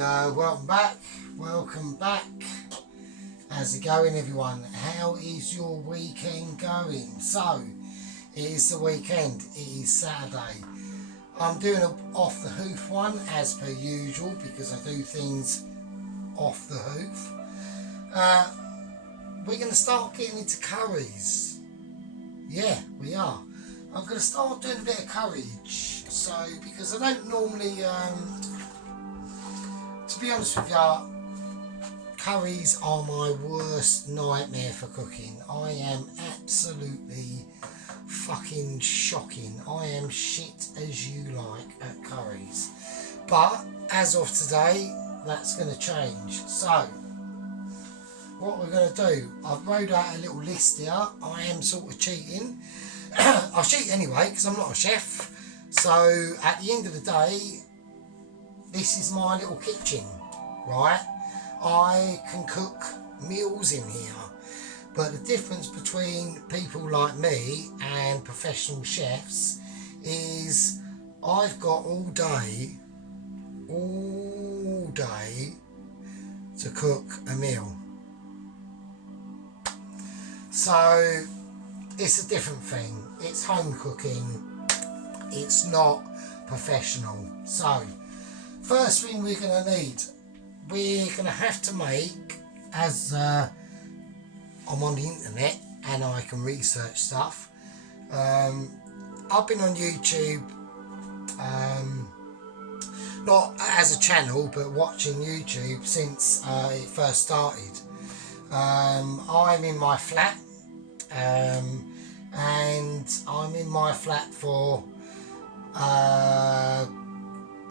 and welcome back. How's it going, everyone? How is your weekend going? So it is the weekend, it is Saturday. I'm doing an off the hoof one as per usual because I do things off the hoof. We're going to start getting into curries. Yeah, we are. I'm going to start doing a bit of courage. So, because I don't normally, to be honest with you, curries are my worst nightmare for cooking. I am absolutely fucking shocking. I am shit as you like at curries. But, as of today, that's going to change. So, what we're going to do, I've wrote out a little list here. I am sort of cheating. I cheat anyway because I'm not a chef. So at the end of the day, this is my little kitchen, right? I can cook meals in here. But the difference between people like me and professional chefs is I've got all day to cook a meal. So it's a different thing. It's home cooking. It's not professional. So, first thing we're going to need, we're going to have to make, as I'm on the internet and I can research stuff. I've been on YouTube, not as a channel, but watching YouTube since it first started. I'm in my flat. And I'm in my flat for a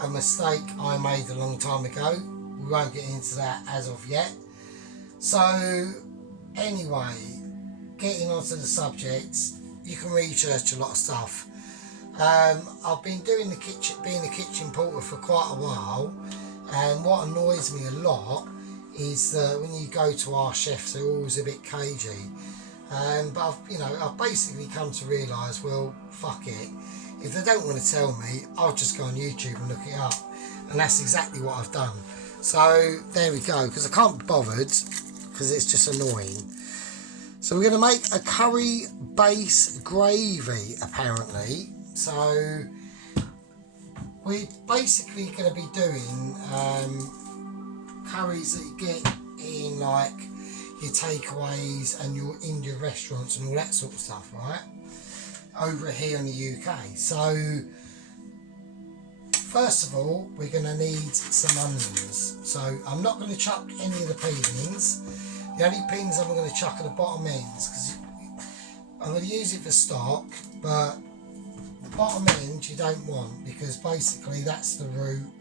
mistake I made a long time ago. We won't get into that as of yet. So anyway, getting onto the subject, you can research a lot of stuff. I've been doing being a kitchen porter for quite a while, and what annoys me a lot is that when you go to our chefs, they're always a bit cagey. But I've basically come to realise, well, fuck it. If they don't want to tell me, I'll just go on YouTube and look it up. And that's exactly what I've done. So there we go, because I can't be bothered, because it's just annoying. So we're going to make a curry base gravy, apparently. So we're basically going to be doing curries that you get in like your takeaways and your Indian restaurants and all that sort of stuff, right? Over here in the UK. So, first of all, we're going to need some onions. So, I'm not going to chuck any of the peelings. The only peelings I'm going to chuck are the bottom ends, because I'm going to use it for stock, but the bottom end you don't want, because basically that's the root,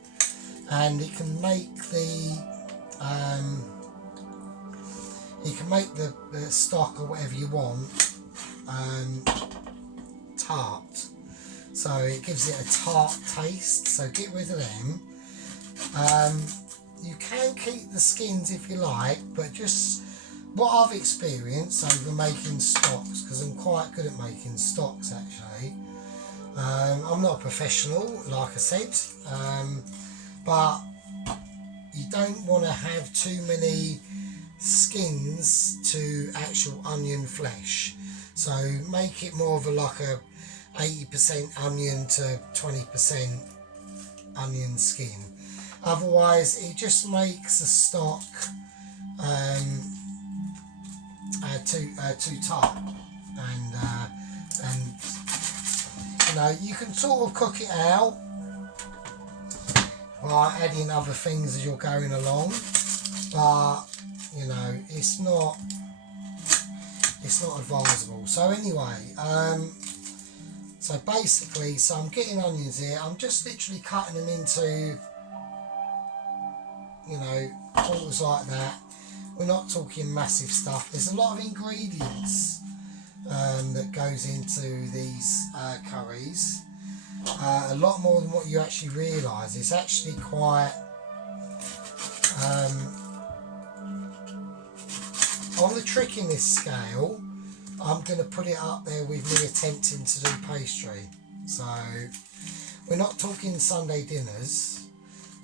and it can make the stock or whatever you want tart, so it gives it a tart taste. So get rid of them. You can keep the skins if you like, but just what I've experienced over making stocks, because I'm quite good at making stocks actually. I'm not a professional, like I said, but you don't want to have too many skins to actual onion flesh. So make it more of like a 80% onion to 20% onion skin. Otherwise it just makes the stock too tart, and you can sort of cook it out by adding other things as you're going along, but it's not advisable. So anyway, so basically, I'm getting onions here. I'm just literally cutting them into, quarters like that. We're not talking massive stuff. There's a lot of ingredients that goes into these curries. A lot more than what you actually realise. It's actually quite on the trick in this scale. I'm going to put it up there with me attempting to do pastry. So we're not talking Sunday dinners.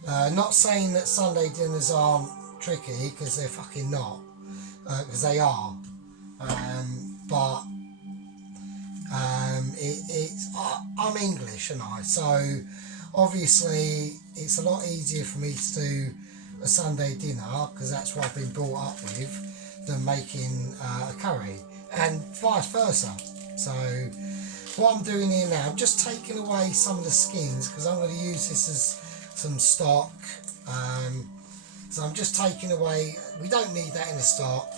Not saying that Sunday dinners aren't tricky, because they're fucking not, because they are. But I'm English, and so obviously it's a lot easier for me to do a Sunday dinner, because that's what I've been brought up with, than making a curry, and vice versa. So what I'm doing here now, I'm just taking away some of the skins, because I'm going to use this as some stock. So I'm just taking away, we don't need that in the stock,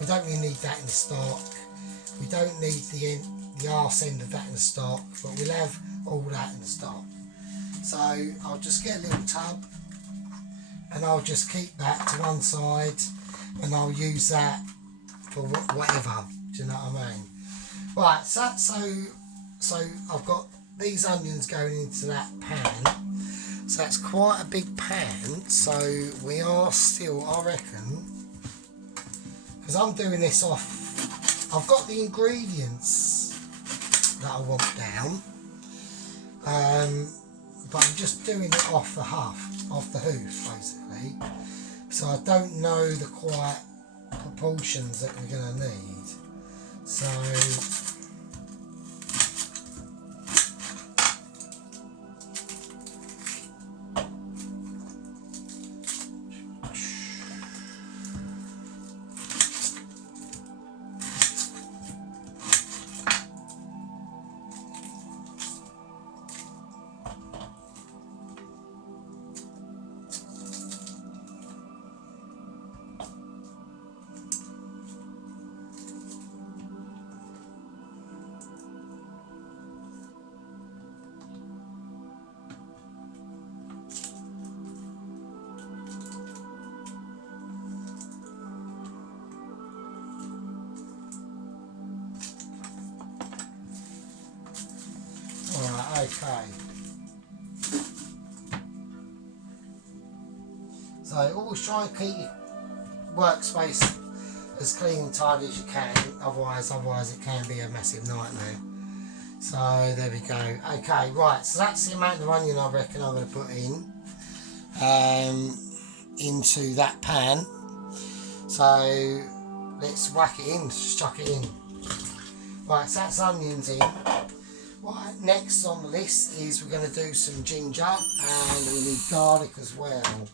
we don't really need that in the stock, we don't need the arse end of that in the stock, but we'll have all that in the stock. So I'll just get a little tub, and I'll just keep that to one side, and I'll use that for whatever, do you know what I mean? Right, so I've got these onions going into that pan. So that's quite a big pan, so we are still, I reckon, because I'm doing this off, I've got the ingredients that I want down, but I'm just doing it off the hoof, basically, so I don't know the quite proportions that we're going to need, so... Okay, so always try and keep your workspace as clean and tidy as you can, otherwise it can be a massive nightmare. So there we go. Okay, right, so that's the amount of onion I reckon I'm going to put in into that pan. So let's whack it in, just chuck it in. Right, so that's onions in. Right, next on the list is we're going to do some ginger, and we need garlic as well.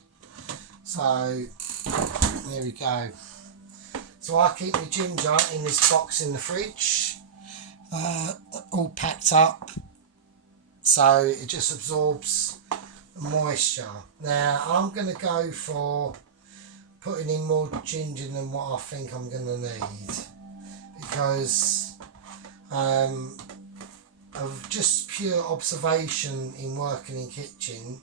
So there we go. So I keep my ginger in this box in the fridge, all packed up, so it just absorbs the moisture. Now I'm going to go for putting in more ginger than what I think I'm going to need, because of just pure observation in working in kitchen,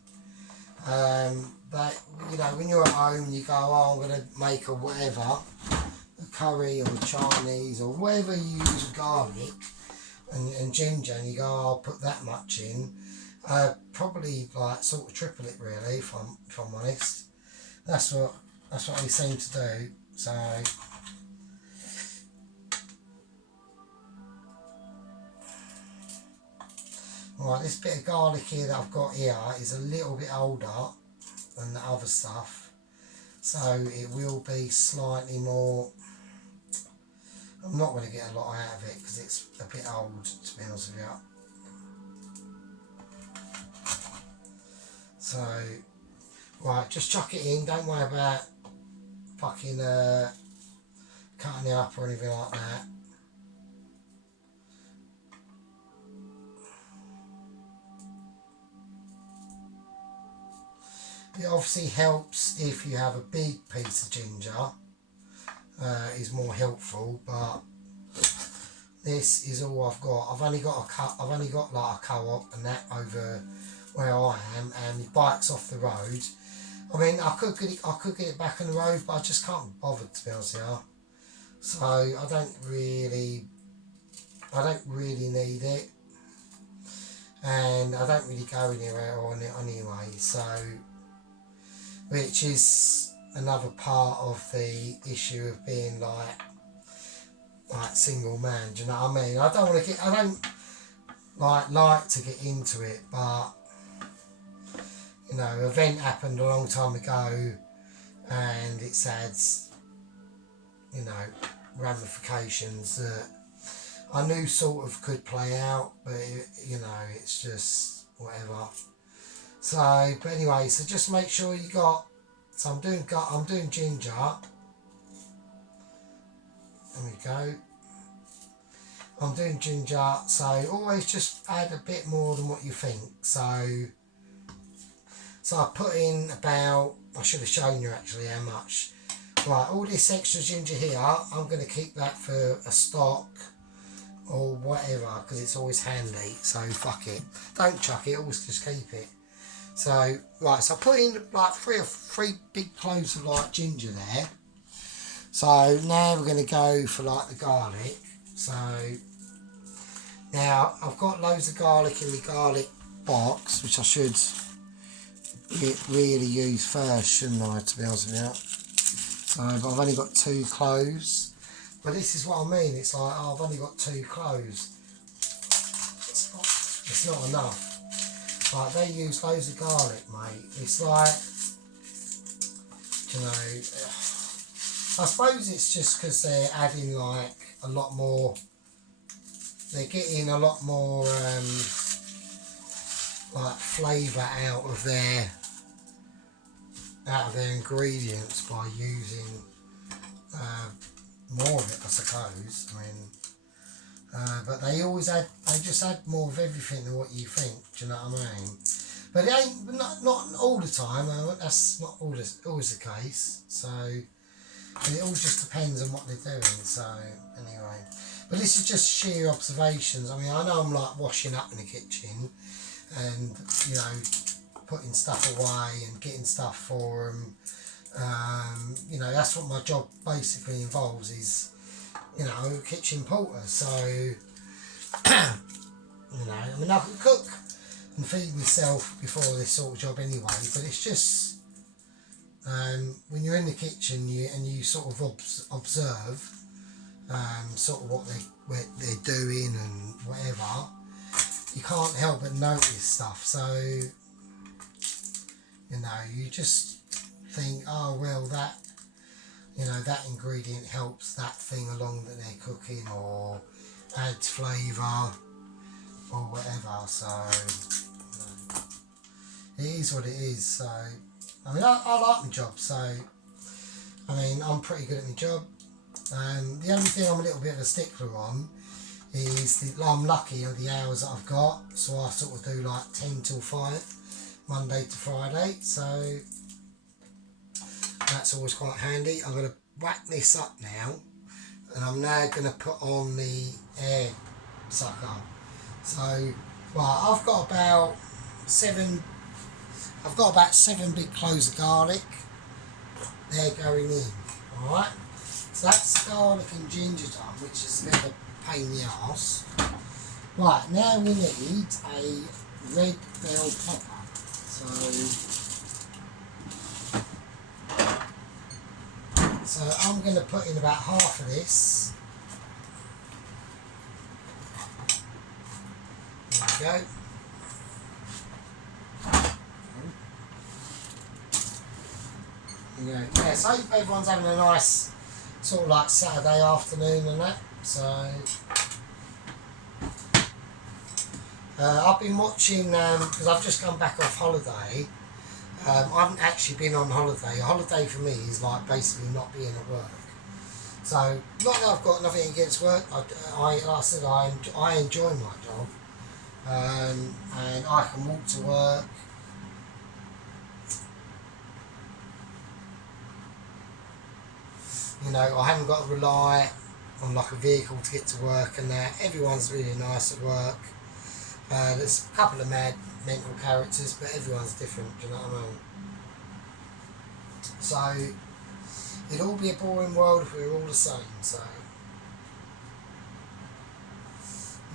that, you know, when you're at home you go, oh, I'm going to make a whatever, a curry or Chinese or whatever you use with garlic and ginger, and you go, oh, I'll put that much in. Probably like sort of triple it really, if I'm honest. That's what we seem to do. So right, this bit of garlic here that I've got here is a little bit older than the other stuff, so it will be slightly more. I'm not going to get a lot out of it because it's a bit old, to be honest with you. So, right, just chuck it in, don't worry about fucking cutting it up or anything like that. It obviously helps if you have a big piece of ginger, is more helpful, but this is all I've got. I've only got like a co-op and that over where I am, and the bike's off the road. I mean, I could get it back on the road, but I just can't be bothered, to be honest with you. So I don't really need it, and I don't really go anywhere on it anyway. So, which is another part of the issue of being like single man. Do you know what I mean? I don't like to get into it, but you know, event happened a long time ago and it's had, you know, ramifications that I knew sort of could play out, but you know, it's just whatever. So, but anyway, so just make sure you got. So I'm doing ginger. There we go. I'm doing ginger, so always just add a bit more than what you think. So I put in about. I should have shown you actually how much. Right, all this extra ginger here, I'm going to keep that for a stock or whatever, because it's always handy, so fuck it. Don't chuck it, always just keep it. So, right, so I put in like three big cloves of like ginger there. So now we're going to go for like the garlic. So now I've got loads of garlic in the garlic box, which I should really use first, shouldn't I, to be honest with you. So I've only got 2 cloves. But this is what I mean, it's like, oh, I've only got 2 cloves. It's not enough. Like, they use loads of garlic, mate. It's like, you know, I suppose it's just because they're adding like a lot more, they're getting a lot more like flavour out of their ingredients by using more of it, I suppose. I mean, but they just add more of everything than what you think. Do you know what I mean? But it ain't not all the time. That's not always the case. So it all just depends on what they're doing. So anyway, but this is just sheer observations. I mean, I know I'm like washing up in the kitchen, and you know, putting stuff away and getting stuff for them. You know, that's what my job basically involves, is, you know, kitchen porter. So, you know, I mean, I can cook and feed myself before this sort of job anyway, but it's just, when you're in the kitchen and you sort of observe sort of what they're doing and whatever, you can't help but notice stuff. So, you know, you just think, oh well, that, you know, that ingredient helps that thing along that they're cooking, or adds flavour or whatever. So you know, it is what it is. So I mean, I like my job. So I mean, I'm pretty good at my job. The only thing I'm a little bit of a stickler on is I'm lucky on the hours that I've got. So I sort of do like 10 till 5, Monday to Friday. So that's always quite handy. I'm going to whack this up now, and I'm now going to put on the air sucker. So, well, I've got about 7 big cloves of garlic. They're going in, alright? So that's garlic and ginger done, which is a bit of a pain in the arse. Right, now we need a red bell pepper. So I'm going to put in about half of this. There we go. Yeah, so I hope everyone's having a nice sort of like Saturday afternoon and that. So I've been watching, because I've just come back off holiday. I haven't actually been on holiday. A holiday for me is like basically not being at work. So, not that I've got nothing against work. Like I said, I enjoy my job, and I can walk to work. You know, I haven't got to rely on like a vehicle to get to work and that. Everyone's really nice at work. There's a couple of mad mental characters, but everyone's different, do you know what I mean? So, it'd all be a boring world if we were all the same, so.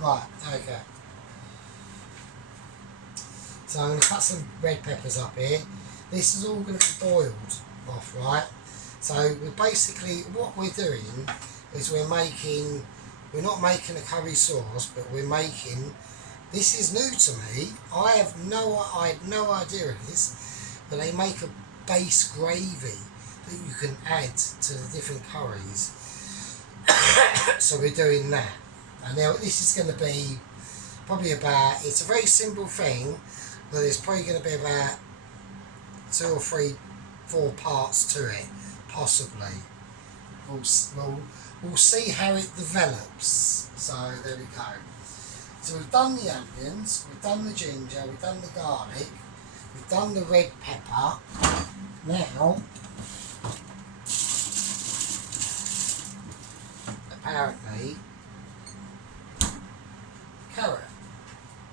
Right, okay. So I'm going to cut some red peppers up here. This is all going to be boiled off, right? So we're basically, what we're doing is we're not making a curry sauce, but we're making, this is new to me, I had no idea of this. but they make a base gravy that you can add to the different curries. So we're doing that. And now this is going to be probably about, it's a very simple thing, but there's probably going to be about 2 or 3, 4 parts to it, possibly. We'll see how it develops. So there we go. So we've done the onions, we've done the ginger, we've done the garlic, we've done the red pepper. Now, apparently, carrot.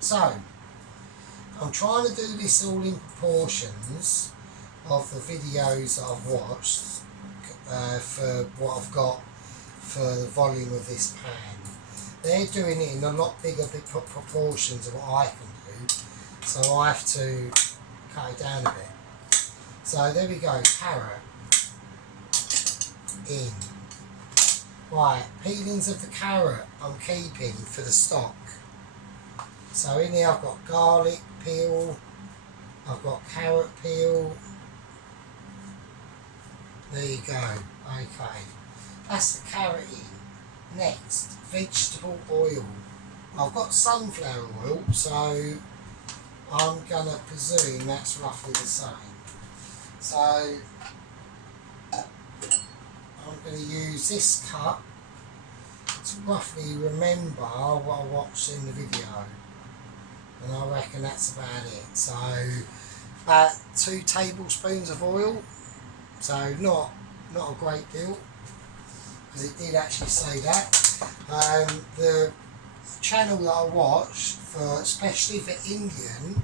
So, I'm trying to do this all in proportions of the videos that I've watched for what I've got for the volume of this pan. They're doing it in a lot bigger proportions of what I can do, so I have to cut it down a bit. So there we go, carrot in. Right, peelings of the carrot I'm keeping for the stock. So in here I've got garlic peel, I've got carrot peel. There you go, okay. That's the carrot in. Next, vegetable oil. I've got sunflower oil, so I'm going to presume that's roughly the same. So I'm going to use this cup to roughly remember what I watched in the video. And I reckon that's about it. So about 2 tablespoons of oil. So not a great deal, because it did actually say that. The channel that I watched, for especially for Indian,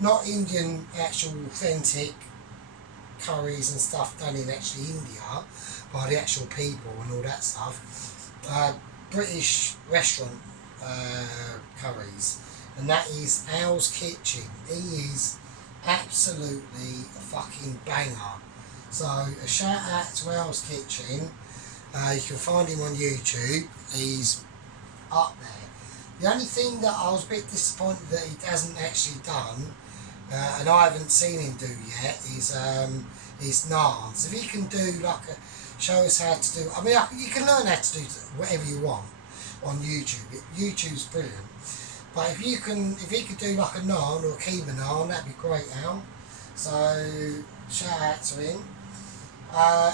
not Indian actual authentic curries and stuff done in actually India by the actual people and all that stuff, British restaurant curries, and that is Al's Kitchen. He is absolutely a fucking banger. So a shout out to Al's Kitchen. You can find him on YouTube. He's up there. The only thing that I was a bit disappointed that he hasn't actually done, and I haven't seen him do yet, is naans. If he can do like show us how to do. I mean, you can learn how to do whatever you want on YouTube. YouTube's brilliant. But if he could do like a naan or a keema naan, that'd be great, Al. So shout out to him.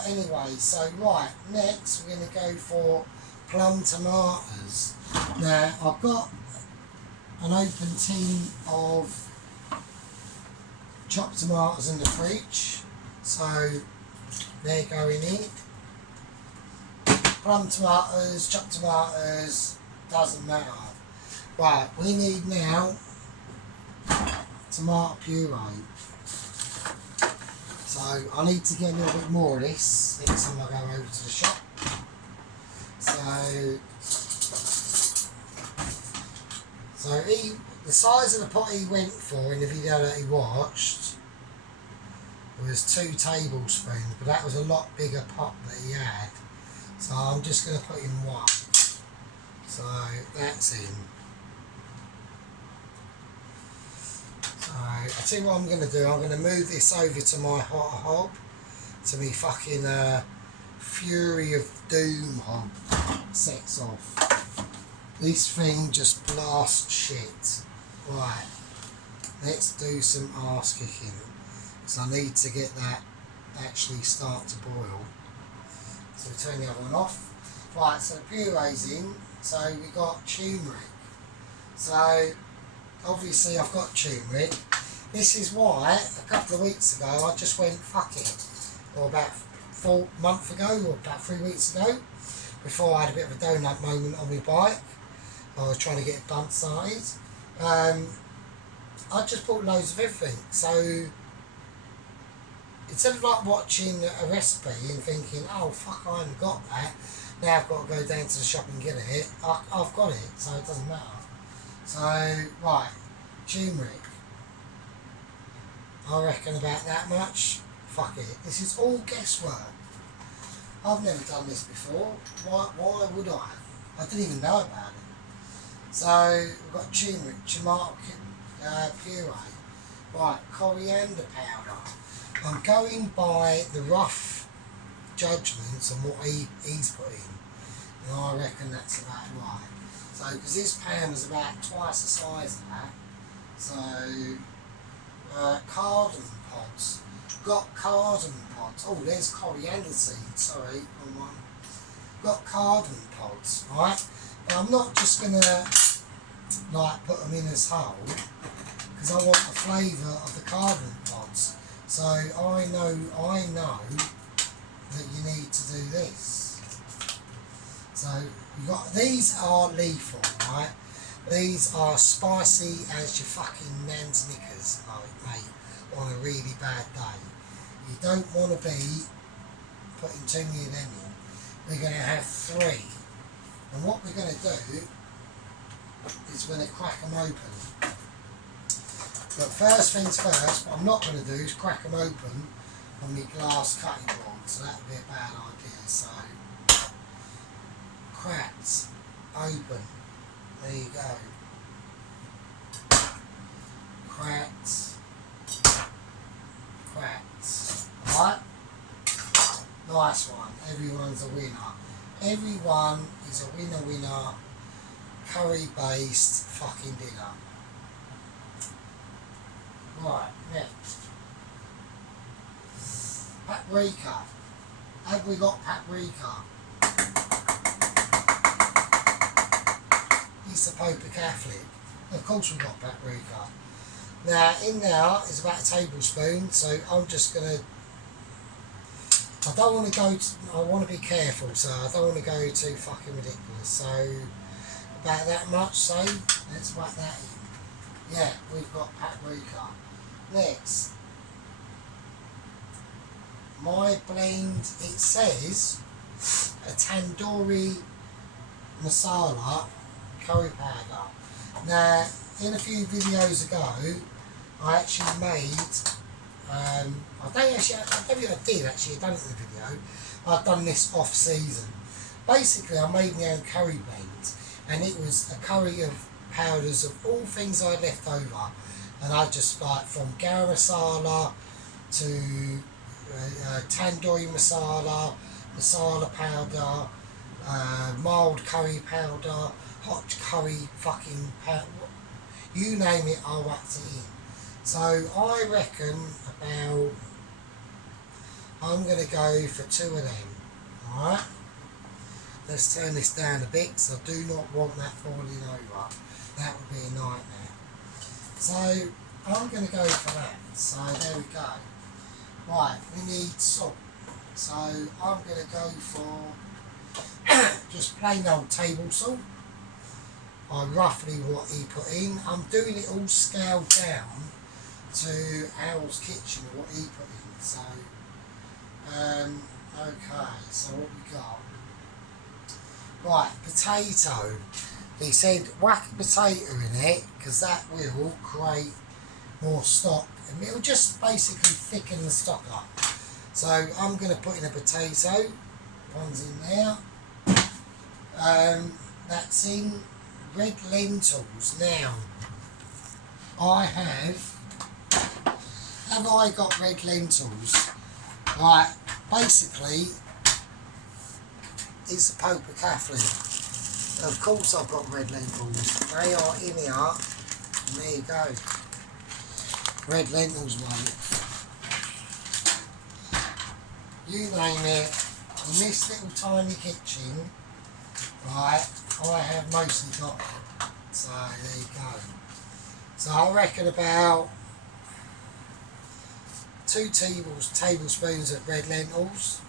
Anyway, so right, next we're going to go for plum tomatoes. Now, I've got an open tin of chopped tomatoes in the fridge, so they're going in. Plum tomatoes, chopped tomatoes, doesn't matter. Right, we need now tomato puree. So I need to get a little bit more of this next time I go over to the shop. So the size of the pot he went for in the video that he watched was 2 tablespoons, but that was a lot bigger pot that he had. So I'm just going to put in 1. So that's in. So I tell you what I'm going to do. I'm going to move this over to my hot hob, to me fucking Fury of Doom hob sets off. This thing just blasts shit. Right, let's do some arse kicking. So I need to get that actually start to boil. So turn the other one off. Right, so the puree's in. So we got turmeric. So obviously I've got turmeric. This is why a couple of weeks ago I just went fuck it. Or about 4 months ago, or about 3 weeks ago, before I had a bit of a donut moment on my bike. I was trying to get it bump started. I just bought loads of everything. So instead of like watching a recipe and thinking, oh fuck, I haven't got that, now I've got to go down to the shop and get it, I've got it, so it doesn't matter. So, right, turmeric. I reckon about that much. Fuck it. This is all guesswork. I've never done this before. Why would I? I didn't even know about it. So, we've got turmeric, tomato puree. Right, coriander powder. I'm going by the rough judgments on what he's put in, and I reckon that's about right. So, because this pan was about twice the size of that, so cardamom pods. Got cardamom pods. Oh, there's coriander seeds. Sorry, wrong one. Got cardamom pods, right? But I'm not just gonna like put them in as whole, because I want the flavour of the cardamom pods. So I know that you need to do this. So you got, these are lethal, right? These are spicy as your fucking nan's knickers, mate, on a really bad day. You don't want to be putting too many of them in. We're going to have 3. And what we're going to do is we're going to crack them open. But first things first, what I'm not going to do is crack them open on my glass cutting board, so that would be a bad idea. So, cracked, open, there you go. Cracked, right? Nice one, everyone's a winner. Everyone is a winner, curry-based fucking dinner. Right, next. Paprika. Have we got paprika? He's a Pope Catholic. Of course we've got paprika. Now, in there is about a tablespoon, so I'm just going to... I don't want to go... I want to be careful, so I don't want to go too fucking ridiculous. So, about that much, so let's whack that in. Yeah, we've got paprika. Next, my blend, it says a tandoori masala curry powder. Now, in a few videos ago, I actually made, I don't think I did actually, I've done it in the video, I've done this off season. Basically, I made my own curry blend, and it was a curry of powders of all things I left over. And I just like from garam masala to tandoori masala, masala powder, mild curry powder, hot curry fucking powder, you name it, I whacked it in. So I reckon about, I'm going to go for 2 of them, alright? Let's turn this down a bit because I do not want that falling over. That would be a nightmare. So I'm going to go for that. So there we go. Right, we need salt. So I'm going to go for just plain old table salt. Roughly what he put in. I'm doing it all scaled down to Al's Kitchen, what he put in. So, okay, so what we got? Right, potato. He said whack a potato in it because that will create more stock and it'll just basically thicken the stock up. So I'm going to put in a potato. One's in there. That's in red lentils. Now, have I got red lentils? Right, basically, it's a Pope Catholic. Of course I've got red lentils. They are in here. And there you go. Red lentils, mate. You name it. In this little tiny kitchen, right, I have mostly got it. So there you go. So I reckon about 2 tablespoons of red lentils.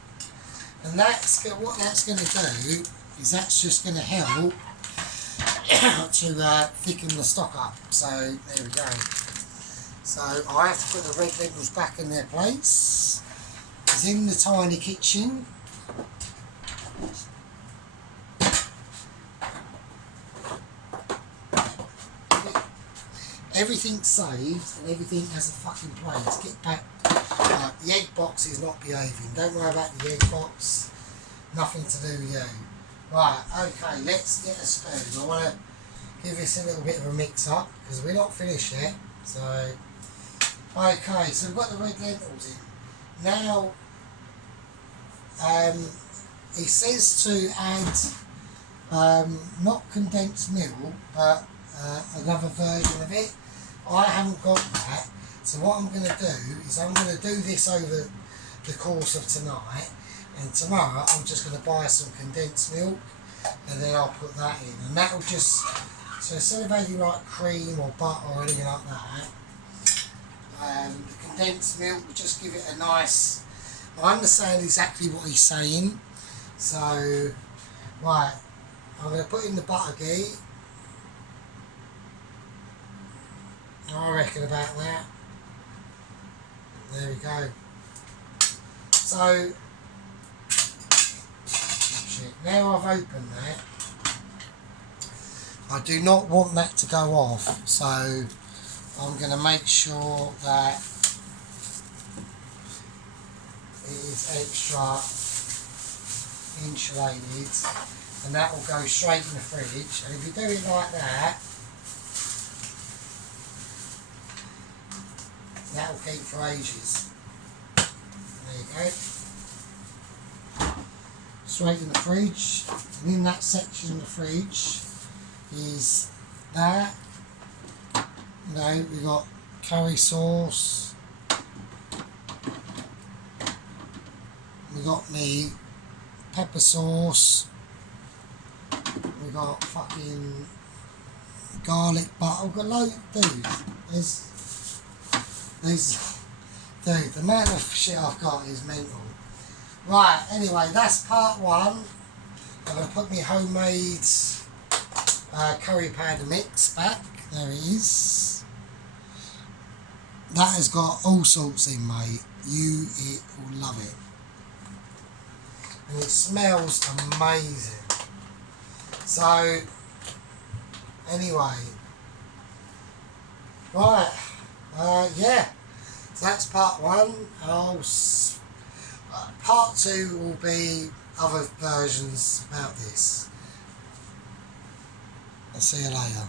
And that's what that's going to do is that's just going to help to thicken the stock up. So there we go. So I have to put the red lentils back in their place. It's in the tiny kitchen. Everything's saved and everything has a fucking place. Get back. The egg box is not behaving. Don't worry about the egg box. Nothing to do with you. Right, okay, let's get a spoon. I want to give this a little bit of a mix up because we're not finished yet. So Okay, so we've got the red lentils in. Now, it says to add not condensed milk, but another version of it. I haven't got that, so what I'm going to do is I'm going to do this over the course of tonight, and tomorrow I'm just going to buy some condensed milk, and then I'll put that in, and that'll just, so instead of adding like cream or butter or anything like that, the condensed milk will just give it a nice, I understand exactly what he's saying, so, right, I'm going to put in the butter ghee. I reckon about that. There we go. So, shit, now I've opened that, I do not want that to go off, so I'm going to make sure that it is extra insulated, and that will go straight in the fridge. And if you do it like that, that will keep for ages. There you go. Straight in the fridge, and in that section of the fridge is that. You know, we've got curry sauce, we got me pepper sauce, we got fucking garlic butter, we've got loads, dude, dude, the amount of shit I've got is mental. Right, anyway, that's part one. I'm going to put my homemade curry powder mix back. There it is. That has got all sorts in, mate. You will love it. And it smells amazing. So, anyway. Right. Yeah. So that's part one. Part two will be other versions about this. I'll see you later.